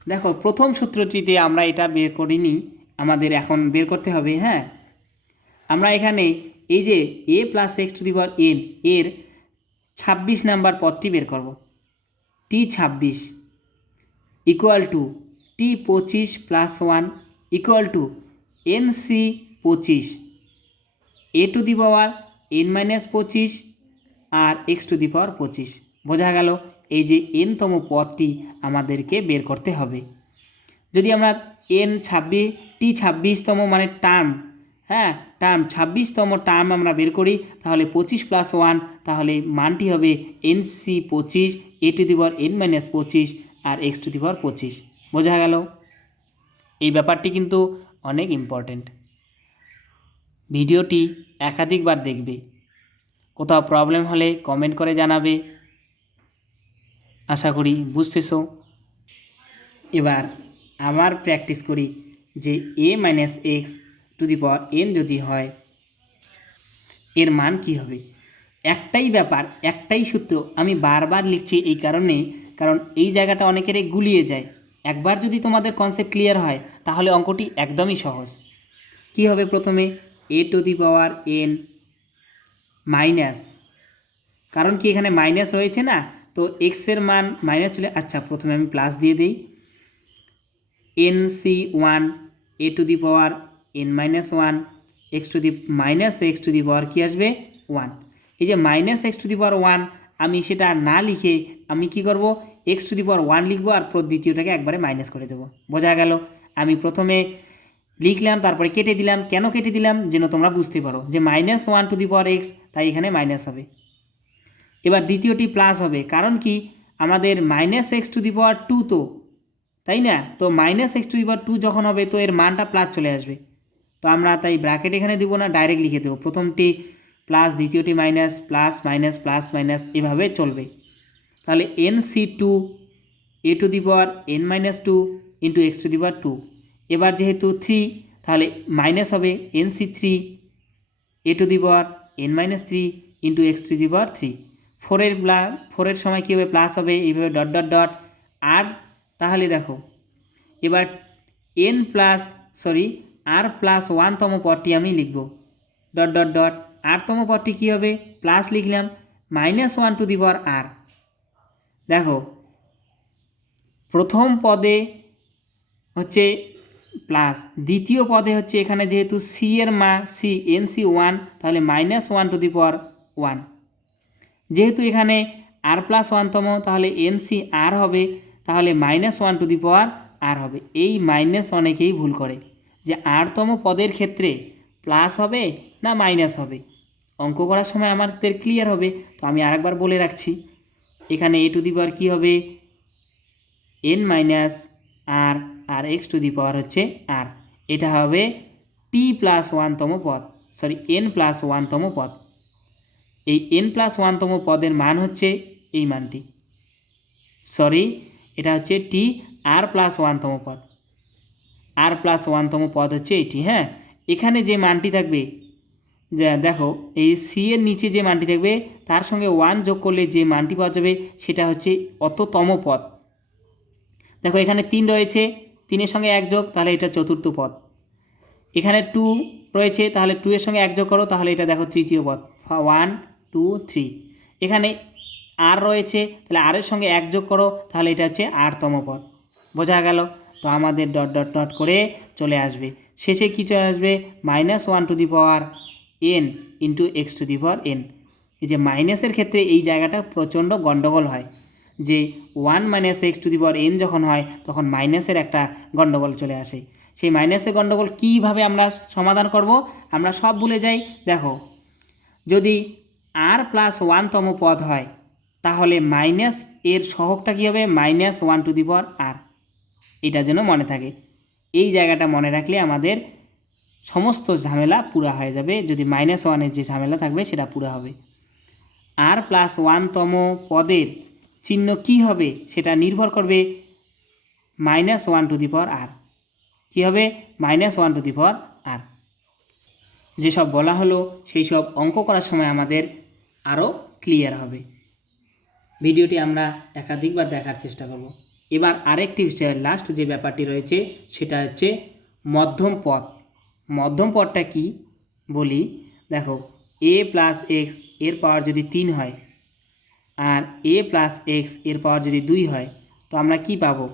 দেখো প্রথম সূত্রটিতে আমরা এটা বের করিনি, আমাদের এখন বের করতে হবে। হ্যাঁ, আমরা এখানে এই যে a+x⁻n এর 26 নাম্বার পদটি বের করব। T26 = T25+1 = NC25 a⁻n−25 আর x⁻25। বোঝা গেল? এই যে nতম পদটি আমাদেরকে বের করতে হবে। যদি আমরা T26তম মানে টার্ম, হ্যাঁ টার্ম 26তম টার্ম আমরা বের করি তাহলে 25+1, তাহলে মানটি হবে NC25 a⁻n−25 আর x⁻25। বোঝা গেল? এই ব্যাপারটি কিন্তু অনেক ইম্পর্টেন্ট। ভিডিওটি একাধিকবার দেখবে। কোথাও প্রবলেম হলে কমেন্ট করে জানাবে। আশা করি বুঝতেছো। এবার আবার প্র্যাকটিস করি যে a minus x to the power n যদি হয় এর মান কি হবে। একটাই ব্যাপার, একটাই সূত্র আমি বারবার লিখছি এই কারণে, কারণ এই জায়গাটা অনেকেরই গুলিয়ে যায়। একবার যদি তোমাদের কনসেপ্ট ক্লিয়ার হয় তাহলে অঙ্কটি একদমই সহজ। কি হবে প্রথমে a to the power n minus, কারণ কি এখানে মাইনাস রয়েছে না, তো এক্সের মান মাইনাস চলে, আচ্ছা প্রথমে আমি প্লাস দিয়ে দিই, nc1 a to the power n minus one x to the minus x to the power কী আসবে 1। এই যে minus x to the power 1 আমি সেটা না লিখে আমি কি করব, এক্স টু দি পাওয়ার 1 লিখবো আর দ্বিতীয়টাকে একবারে মাইনাস করে দেবো। বোঝা গেল? আমি প্রথমে লিখলাম তারপরে কেটে দিলাম। কেন কেটে দিলাম? যেন তোমরা বুঝতে পারো যে minus 1 to the power x, তাই এখানে মাইনাস হবে। এবার দ্বিতীয়টি প্লাস হবে, কারণ কি আমাদের minus x to the power 2 তো, তাই না? তো minus x to the power 2 যখন হবে তো এর মানটা প্লাস চলে আসবে, তো আমরা তাই ব্র্যাকেট এখানে দিব না, ডাইরেক্ট লিখে দেবো প্রথমটি প্লাস দ্বিতীয়টি minus, plus minus plus minus এভাবে চলবে। তাহলে nc2 a to the power n minus 2 into x to the power 2। এবার যেহেতু 3 তাহলে মাইনাস হবে nc3 a to the power n minus 3 into x to the power 3। ফোরের সময় কী হবে, প্লাস হবে, এইভাবে ডট ডট ডট। আর তাহলে দেখো এবার আর প্লাস 1তম পদটি আমি লিখব, ডট ডট ডট। আরতম পদটি কী হবে, প্লাস লিখলাম মাইনাস 1 টু দি পাওয়ার আর। দেখো প্রথম পদে হচ্ছে প্লাস, দ্বিতীয় পদে হচ্ছে এখানে যেহেতু সি এর মা সি nc1 তাহলে মাইনাস 1 টু দি পাওয়ার 1। যেহেতু এখানে আর প্লাস 1তম তাহলে nc আর হবে, তাহলে মাইনাস 1 টু দি পাওয়ার আর হবে। এই মাইনাস অনেকেই ভুল করে যে আরতম পদের ক্ষেত্রে প্লাস হবে না মাইনাস হবে। অঙ্ক করার সময় আমাদের ক্লিয়ার হবে। তো আমি আরেকবার বলে রাখছি, এখানে এ টু দি পাওয়ার কী হবে n মাইনাস আর আর এক্স টু দি পাওয়ার হচ্ছে আর, এটা হবে টি প্লাস 1তম পদ, n প্লাস 1তম পদ। এই n প্লাস 1তম পদের মান হচ্ছে এই মানটি, এটা হচ্ছে টি আর প্লাস 1তম পদ, আর প্লাস 1তম পদ হচ্ছে এটি। হ্যাঁ, এখানে যে মানটি থাকবে, যা দেখো এই সি এর নিচে যে মানটি থাকবে তার সঙ্গে 1 যোগ করলে যে মানটি পাওয়া যাবে সেটা হচ্ছে অততম পদ। দেখো এখানে 3 রয়েছে, 3-এর সঙ্গে 1 যোগ, তাহলে এটা চতুর্থ পদ। এখানে 2 রয়েছে, তাহলে 2-এর সঙ্গে 1 যোগ করো, তাহলে এটা দেখো তৃতীয় পদ, 1 2 3। এখানে আর রয়েছে, তাহলে আরের সঙ্গে 1 যোগ করো, তাহলে এটা হচ্ছে 8তম পদ। বোঝা গেল? তো আমাদের ডট ডট ডট করে চলে আসবে, শেষে কী চলে আসবে, minus 1 to the power n into x to the power n। এই যে মাইনাসের ক্ষেত্রে এই জায়গাটা প্রচণ্ড গণ্ডগোল হয়, যে 1 minus x to the power n যখন হয় তখন মাইনাসের একটা গণ্ডগোল চলে আসে। সেই মাইনাসের গণ্ডগোল কীভাবে আমরা সমাধান করব, আমরা সব ভুলে যাই। দেখো যদি আর প্লাস 1তম পদ হয় তাহলে মাইনাস এর সহগটা কী হবে, মাইনাস 1 টু দি পাওয়ার আর। এটা যেন মনে থাকে, এই জায়গাটা মনে রাখলে আমাদের সমস্ত ঝামেলা পুরা হয়ে যাবে। যদি মাইনাস 1-এর যে ঝামেলা থাকবে সেটা পুরা হবে। আর প্লাস 1তম পদের চিহ্ন কি হবে সেটা নির্ভর করবে মাইনাস 1 টু দি পাওয়ার আর। কী হবে, মাইনাস 1 টু দি পাওয়ার আর। যেসব বলা হলো সেই সব অঙ্ক করার সময় আমাদের আরও ক্লিয়ার হবে। ভিডিওটি আমরা একাধিকবার দেখার চেষ্টা করব। এবার আরেকটি বিষয়, লাস্ট যে ব্যাপারটি রয়েছে সেটা হচ্ছে মধ্যম পদ। মধ্যম পদটা কি বলি, দেখো a প্লাস এক্স এর পাওয়ার যদি 3 হয় আর a প্লাস এক্স এর পাওয়ার যদি 2 হয় তো আমরা কি পাবো,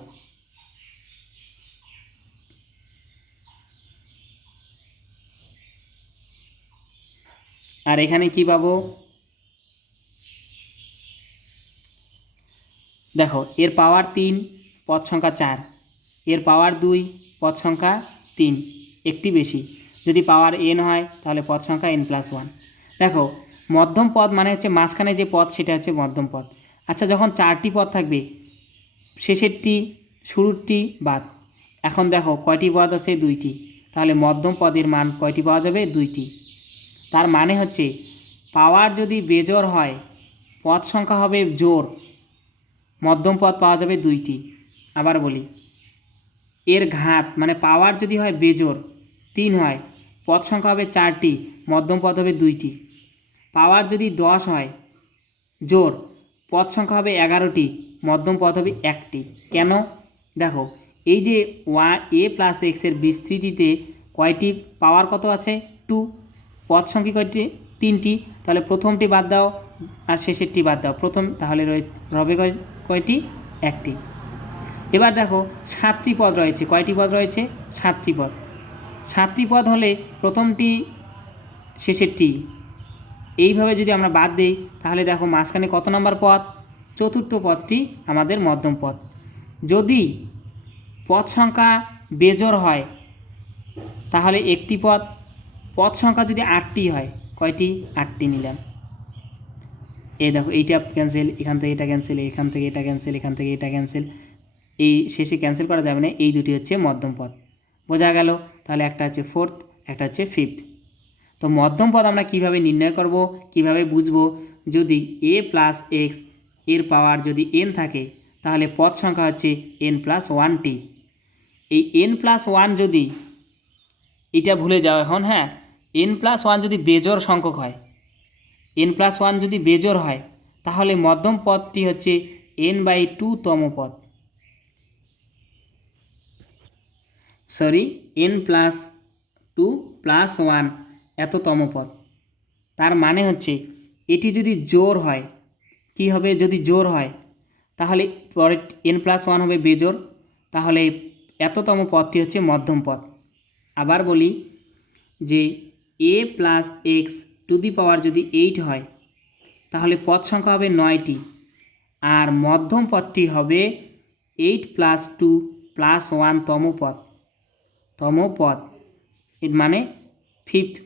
আর এখানে কি পাবো, দেখো এর পাওয়ার 3 পদ সংখ্যা 4, এর পাওয়ার 2 পদ সংখ্যা 3, একটি বেশি। যদি পাওয়ার n হয় তাহলে পদ সংখ্যা n প্লাস 1। দেখো মধ্যম পদ মানে হচ্ছে মাঝখানে যে পদ সেটা হচ্ছে মধ্যম পদ। আচ্ছা যখন 4টি পদ থাকবে, শেষেরটি শুরুরটি বাদ, এখন দেখো কয়টি পদ আছে, 2টি, তাহলে মধ্যম পদের মান কয়টি পাওয়া যাবে, 2টি। তার মানে হচ্ছে পাওয়ার যদি বেজোড় হয় পদ সংখ্যা হবে জোড়, মধ্যম পদ পাওয়া যাবে 2টি। আবার বলি, এর ঘাত মানে পাওয়ার যদি হয় বেজোড় 3 হয়, পদ সংখ্যা হবে 4টি, মধ্যম পদ হবে 2টি। পাওয়ার যদি 10 হয় জোড়, পদ সংখ্যা হবে 11টি, মধ্যম পদ হবে 1টি। কেন? দেখো, এই যে a প্লাস এক্সের বিস্তৃতিতে কয়টি পাওয়ার কত আছে? 2। পদ সংখ্যা কয়টি? 3টি। তাহলে প্রথমটি বাদ দাও আর শেষেরটি বাদ দাও, প্রথম তাহলে রবে কয়টি? 1টি। এবার দেখো 7টি পদ রয়েছে। কয়টি পদ রয়েছে? 7টি পদ। 7টি পদ হলে প্রথমটি শেষেরটি এইভাবে যদি আমরা বাদ দিই, তাহলে দেখো মাঝখানে কত নম্বর পদ? চতুর্থ পদটি আমাদের মধ্যম পদ। যদি পদ সংখ্যা বেজোড় হয় তাহলে একটি পদ, পদ সংখ্যা যদি 8টি হয়, কয়টি? 8টি নিলাম। এই দেখো এইটা ক্যান্সেল, এখান থেকে এটা ক্যান্সেল, এখান থেকে এটা ক্যান্সেল, এখান থেকে এটা ক্যান্সেল, এই শেষে ক্যান্সেল করা যাবে না, এই দুটি হচ্ছে মধ্যম পদ। বোঝা গেল? তাহলে একটা হচ্ছে 4th, একটা হচ্ছে 5th। তো মধ্যম পদ আমরা কিভাবে নির্ণয় করব, কিভাবে বুঝব? যদি a প্লাস এক্স এর পাওয়ার যদি n থাকে, তাহলে পদ সংখ্যা হচ্ছে n+1টি। এই n+1 যদি, এটা ভুলে যাও এখন, হ্যাঁ, n+1 যদি বেজোড় সংখ্যক হয়, n+1 যদি বেজোড় হয়, তাহলে মধ্যম পদটি হচ্ছে n/2তম পদ। সরি, n+2+1 এততম পদ। তার মানে হচ্ছে এটি যদি জোড় হয়, কি হবে? যদি জোড় হয় তাহলে পরে n+1 হবে বেজোড়, তাহলে এততম পদটি হচ্ছে মধ্যম পদ। আবার বলি যে a plus x to the power যদি 8 হয়, তাহলে পদ সংখ্যা হবে 9টি, আর মধ্যম পদটি হবে 8+2+1 তম পদ। এর মানে 5th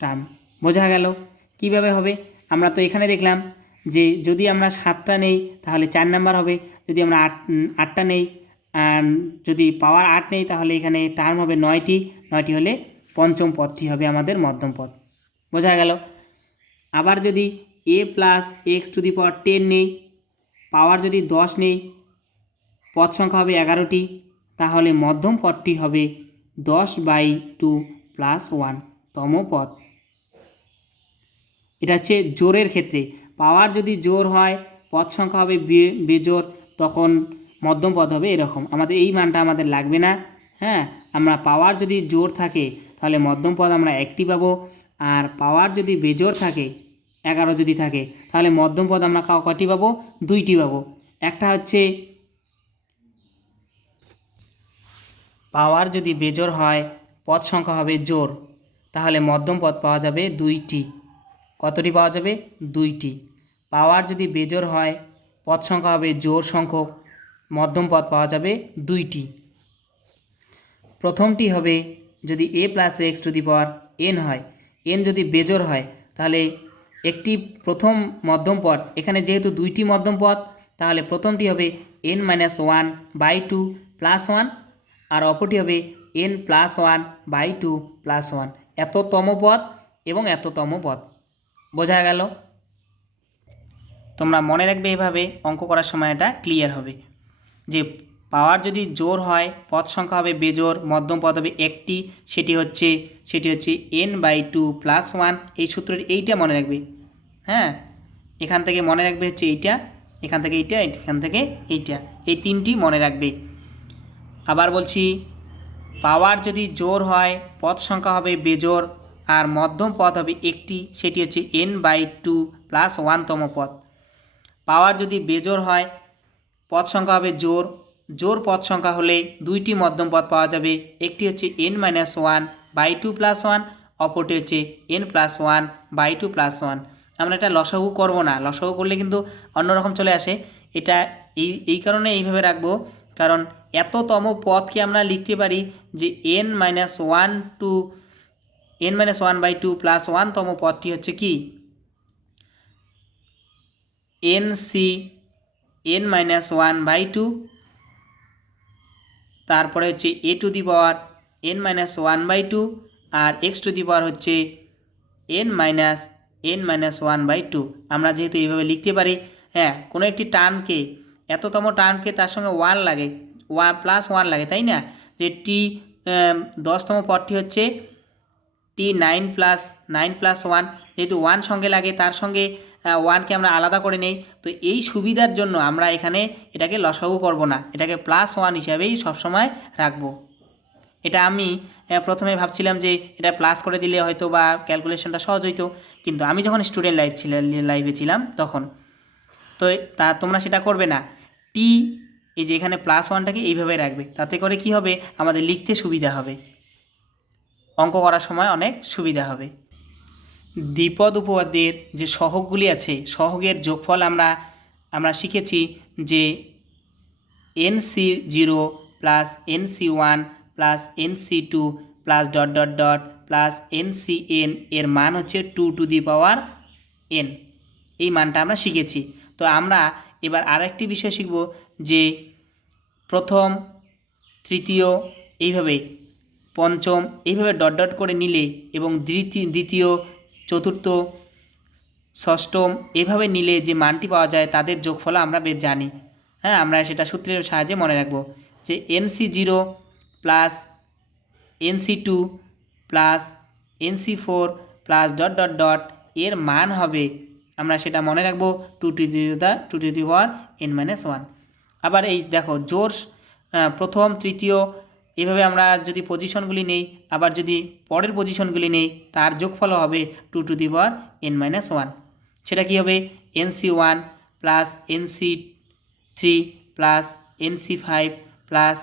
টার্ম। বোঝা গেল কিভাবে হবে? আমরা তো এখানে দেখলাম যে যদি আমরা 7টা নেই তাহলে 4 নাম্বার হবে, যদি আমরা 8টা নেই, যদি পাওয়ার 8 নেই তাহলে এখানে টার্ম হবে 9টি, 9টি হলে পঞ্চম পদটি হবে আমাদের মধ্যম পদ। বোঝা গেল? আবার যদি a plus x to the power 10 নেই, পাওয়ার যদি 10 নেই, পদ সংখ্যা হবে 11টি, তাহলে মধ্যম পদটি হবে 10/2+1 তম পদ। এটা হচ্ছে জোড়ের ক্ষেত্রে। পাওয়ার যদি জোড় হয়, পদ সংখ্যা হবে বেজোড়, তখন মধ্যম পদ হবে এরকম। আমাদের এই মানটা আমাদের লাগবে না, হ্যাঁ। আমরা পাওয়ার যদি জোড় থাকে তাহলে মধ্যম পদ আমরা 1টি পাবো, আর পাওয়ার যদি বেজোড় থাকে 11 যদি থাকে তাহলে মধ্যম পদ আমরা কয়টি পাবো? 2টি পাবো। একটা হচ্ছে পাওয়ার যদি বেজোড় হয়, পদ সংখ্যা হবে জোড়, তাহলে মধ্যম পদ পাওয়া যাবে 2টি। কতটি পাওয়া যাবে? 2টি। পাওয়ার যদি বেজোড় হয়, পদ সংখ্যা হবে জোড় সংখ্যক, মধ্যম পদ পাওয়া যাবে 2টি। প্রথমটি হবে যদি a plus x to the power n হয়, n যদি বেজোড় হয় তাহলে একটি প্রথম মধ্যম পদ, এখানে যেহেতু 2টি মধ্যম পদ তাহলে প্রথমটি হবে n-1/2+1, আর অপরটি হবে n+1/2+1, এততম পদ এবং এততম পদ। বোঝা গেল? তোমরা মনে রাখবে, এভাবে অঙ্ক করার সময় এটা ক্লিয়ার হবে যে পাওয়ার যদি জোড় হয়, পদ সংখ্যা হবে বেজোড়, মধ্যম পদ হবে 1টি, সেটি হচ্ছে n/2+1। এই সূত্রটি এইটা মনে রাখবে, হ্যাঁ। এখান থেকে মনে রাখবে হচ্ছে এইটা, এখান থেকে এইটা, এখান থেকে এইটা, এই 3টি মনে রাখবে। আবার বলছি, পাওয়ার যদি জোড় হয়, পদ সংখ্যা হবে বেজোড়, আর মধ্যম পদ হবে 1টি, সেটি হচ্ছে n/2+1 তম পদ। পাওয়ার যদি বেজোড় হয়, পদ সংখ্যা হবে জোড় পদ সংখ্যা হলে 2টি মধ্যম পদ পাওয়া যাবে, একটি হচ্ছে n-1/2+1, অপরটি হচ্ছে n+1/2+1। আমরা এটা লসাগু করব না, লসাগু করলে কিন্তু অন্যরকম চলে আসে। এটা এই কারণে এইভাবে রাখবো, কারণ এততম পদকে আমরা লিখতে পারি যে n-1/2+1 তম পদটি হচ্ছে কি n-1/2, তারপরে হচ্ছে a to the power n-1/2, আর x টু দি পাওয়ার হচ্ছে n-1/2। আমরা যেহেতু এইভাবে লিখতে পারি, হ্যাঁ, কোনো একটি টার্মকে এততম টার্মকে তার সঙ্গে 1 লাগে, +1 লাগে, তাই না? যে টি 10তম পদটি হচ্ছে টি 9+1, যেহেতু 1 সঙ্গে লাগে তার সঙ্গে 1কে আমরা আলাদা করে নেই। তো এই সুবিধার জন্য আমরা এখানে এটাকে লসাগু করব না, এটাকে +1 হিসাবেই সবসময় রাখবো। এটা আমি প্রথমে ভাবছিলাম যে এটা প্লাস করে দিলে হয়তো বা ক্যালকুলেশনটা সহজ হইতো, কিন্তু আমি যখন স্টুডেন্ট লাইফে ছিলাম তখন তো তোমরা সেটা করবে না। টি এই যে এখানে +1টাকে এইভাবে রাখবে, তাতে করে কি হবে, আমাদের লিখতে সুবিধা হবে, অঙ্ক করার সময় অনেক সুবিধা হবে। দ্বিপদ উপপাদ্যের যে সহগগুলি আছে, সহগের যোগফল আমরা শিখেছি যে NC0 plus NC1 plus NC2 plus ... plus NCn এর মান হচ্ছে 2n, এই মানটা আমরা শিখেছি। তো আমরা এবার আরেকটি বিষয় শিখব যে প্রথম, তৃতীয়, এইভাবে পঞ্চম, এইভাবে ... করে নিলে এবং দ্বিতীয়, চতুর্থ, ষষ্ঠম এভাবে নিলে যে মানটি পাওয়া যায় তাদের যোগফল আমরা বেশ জানি। হ্যাঁ, আমরা সেটা সূত্রের সাহায্যে মনে রাখবো যে NC0 plus NC2 plus NC4 plus ... এর মান হবে, আমরা সেটা মনে রাখবো 2n-1। আবার এই দেখো জোর প্রথম, তৃতীয় এভাবে আমরা যদি পজিশনগুলি নেই, আবার যদি পরের পজিশনগুলি নেই, তার যোগফল হবে 2n-1। সেটা কি হবে, NC1 plus NC3 plus NC5 plus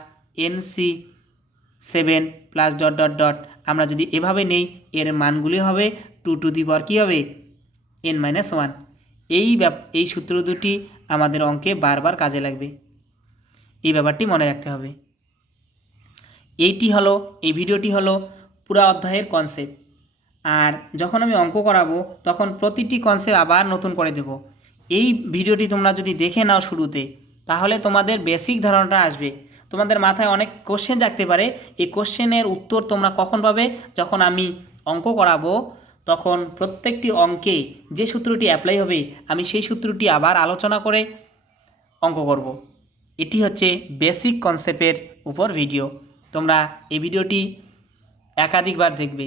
NC7 plus ... আমরা যদি এভাবে নেই, এর মানগুলি হবে 2 কি হবে, n-1। এই সূত্র দুটি আমাদের অঙ্কে বারবার কাজে লাগবে, এই ব্যাপারটি মনে রাখতে হবে। এই ভিডিওটি হলো পুরা অধ্যায়ের কনসেপ্ট। আর যখন আমি অঙ্ক করাবো তখন প্রতিটি কনসেপ্ট আবার নতুন করে দেব। এই ভিডিওটি তোমরা যদি দেখে নাও শুরুতে, তাহলে তোমাদের বেসিক ধারণাটা আসবে। তোমাদের মাথায় অনেক কোশ্চেন জাগতে পারে, এই কোশ্চেনের উত্তর তোমরা কখন পাবে, যখন আমি অঙ্ক করাবো তখন প্রত্যেকটি অঙ্কে যে সূত্রটি অ্যাপ্লাই হবে আমি সেই সূত্রটি আবার আলোচনা করে অঙ্ক করব। এটি হচ্ছে বেসিক কনসেপ্টের উপর ভিডিও। তোমরা এই ভিডিওটি একাধিকবার দেখবে,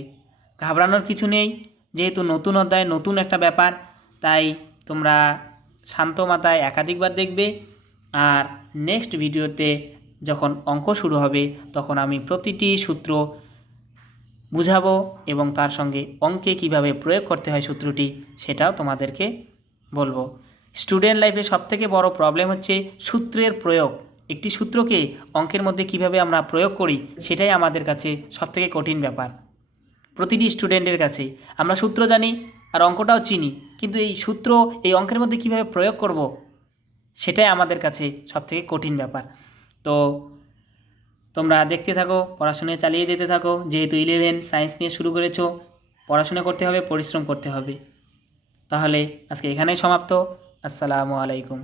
ঘাবড়ানোর কিছু নেই, যেহেতু নতুন অধ্যায়, নতুন একটা ব্যাপার, তাই তোমরা শান্ত মাথায় একাধিকবার দেখবে। আর নেক্সট ভিডিওতে যখন অঙ্ক শুরু হবে তখন আমি প্রতিটি সূত্র বুঝাবো এবং তার সঙ্গে অঙ্কে কিভাবে প্রয়োগ করতে হয় সূত্রটি সেটাও তোমাদেরকে বলবো। স্টুডেন্ট লাইফে সবথেকে বড় প্রবলেম হচ্ছে সূত্রের প্রয়োগ। একটি সূত্রকে অঙ্কের মধ্যে কিভাবে আমরা প্রয়োগ করি সেটাই আমাদের কাছে সবথেকে কঠিন ব্যাপার। প্রতিটি স্টুডেন্টের কাছে আমরা সূত্র জানি আর অঙ্কটাও চিনি, কিন্তু এই সূত্র এই অঙ্কের মধ্যে কিভাবে প্রয়োগ করব সেটাই আমাদের কাছে সবথেকে কঠিন ব্যাপার। তো তোমরা দেখতে থাকো, পড়াশোনা চালিয়ে যেতে থাকো। যেহেতু 11 সায়েন্স নিয়ে শুরু করেছো, পড়াশোনা করতে হবে, পরিশ্রম করতে হবে। তাহলে আজকে এখানেই সমাপ্ত। আসসালামু আলাইকুম।